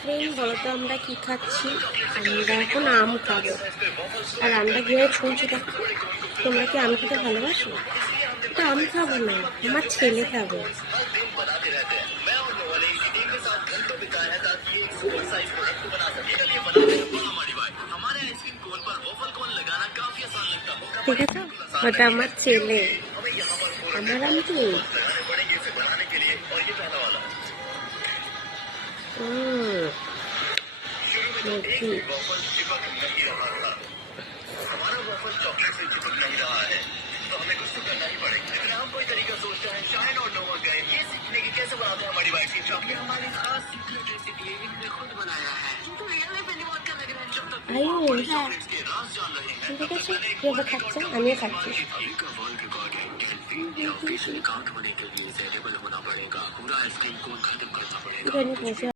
Friend, বলো তো আমরা কি খাচ্ছি? আমরা এখন আম খাবো। আর আমরা গিয়ে শুনছি, দেখো তোমরা কি আম খেতে ভালোবাসো? এটা আমি খাবো না, আমার ছেলে খাবে। ঠিক আছে, ওটা আমার ছেলে, আমার আম কি। हमारा वॉफल चॉकलेट से चिपक नहीं रहा है, तो हमें कुछ तो करना ही पड़ेगा। लेकिन हम कोई तरीका सोचते हैं, शाइन और नोवा गए ये सीखने की कैसे बनाते हैं हमारी वाइट की चॉकलेट। हमारी खास सीक्रेट रेसिपी इन्होंने खुद बनाया है, तो रियल में पहली बार का लग रहा है। जब तक हमारी चॉकलेट्स के राज जान रहे हैं, तब तक मैंने एक वर्ल्ड रिकॉर्ड अभी का वर्ल्ड रिकॉर्ड है 10 फीट। ऑफिशियली काउंट होने के लिए सेलेबल होना पड़ेगा, पूरा आइसक्रीम कोन खत्म करना पड़ेगा।